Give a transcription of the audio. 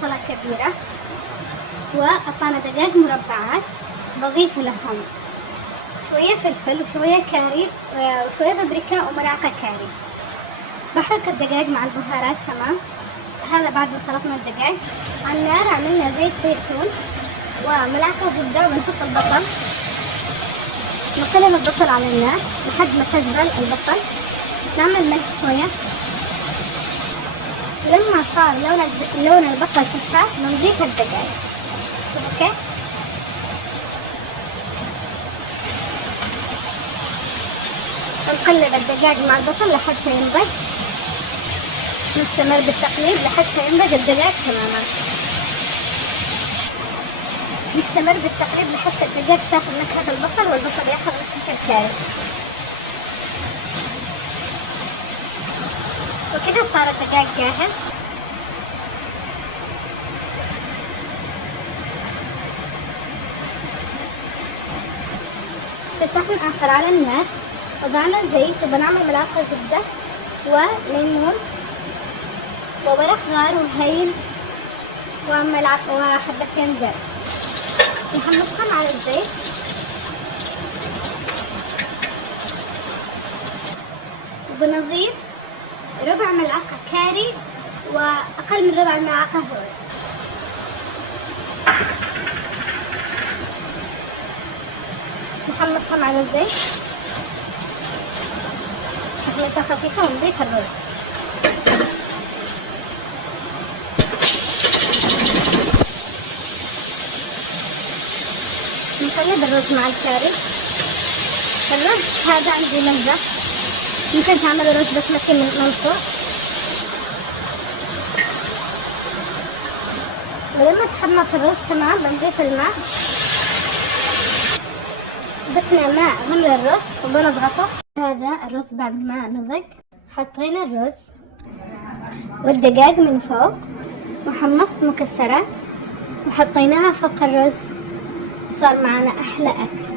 بصلة كبيرة، وقطعنا دجاج مربعات، بضيف لهم شوية فلفل وشوية كاري وشوية بابريكا وملعقة كاري. بحرك الدجاج مع البهارات. تمام. هذا بعد ما خلطنا الدجاج. على النار عملنا زيت زيتون وملعقة زبدة، وبنحط البصل، نقلب البصل على النار لحد ما تذبل البصل. نعمل ملح شوية. لما صار لون البصل شفاف نضيف الدجاج. اوكي. نقلب الدجاج مع البصل لحتى ينضج. نستمر بالتقليب لحتى ينضج الدجاج تماما. نستمر بالتقليب لحتى الدجاج تاخذ نكهة البصل والبصل ياخذ نكهة الكاري. وكده صار الدجاج جاهز. في صحن آخر على النار وضعنا الزيت، وبنعمل ملعقة زبدة وليمون وورق غار وهيل وحبتين زر. نحمصهم على الزيت. وبنضيف ربع ملعقة كاري وأقل من ربع ملعقة هول. نحمصهم على الزيت تحميصة خفيفة، ونضيف الرز. نقلب الرز مع الكاري. الرز هذا عندي مزة، ممكن تعملوا رز بسمتي من فوق. ولما تحمص الرز تمام بنضيف الماء. ضفنا ماء من الرز وبنضغطه. هذا الرز بعد ما نضج. حطينا الرز والدجاج من فوق، وحمصت مكسرات وحطيناها فوق الرز، وصار معنا أحلى أكل.